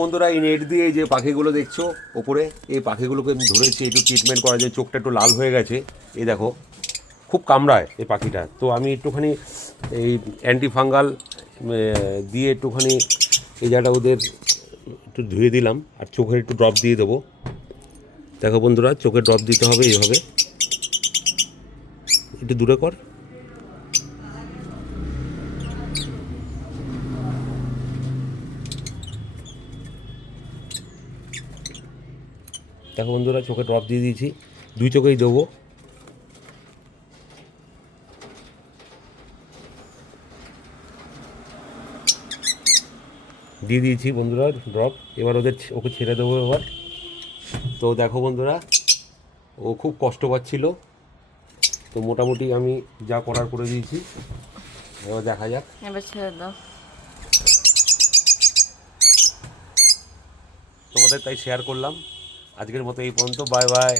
বন্ধুরা এই নেট দিয়ে যে পাখিগুলো দেখছো ওপরে, এই পাখিগুলোকে আমি ধরেছি একটু ট্রিটমেন্ট করা যায়। চোখটা একটু লাল হয়ে গেছে, এই দেখো খুব কামড়ায় এই পাখিটা। তো আমি একটুখানি এই অ্যান্টিফাঙ্গাল দিয়ে একটুখানি এই জায়গাটা ওদের একটু ধুয়ে দিলাম, আর চোখের একটু ড্রপ দিয়ে দেবো। দেখো বন্ধুরা, চোখে ড্রপ দিতে হবে এইভাবে। একটু দূরে কর। দেখো বন্ধুরা, চোখে ড্রপ দিয়ে দিয়েছি, দুই চোখেই দেবো। দিয়ে দিয়েছি বন্ধুরা ড্রপ। এবার ওকে ছেড়ে দেবো এবার। তো দেখো বন্ধুরা, ও খুব কষ্ট পাচ্ছিল, তো মোটামুটি আমি যা করার করে দিয়েছি। এবার দেখা যাক। এবার ছেড়ে দাও। তোমাদের তাই শেয়ার করলাম। আজকের মতো এই পর্যন্ত। Bye bye.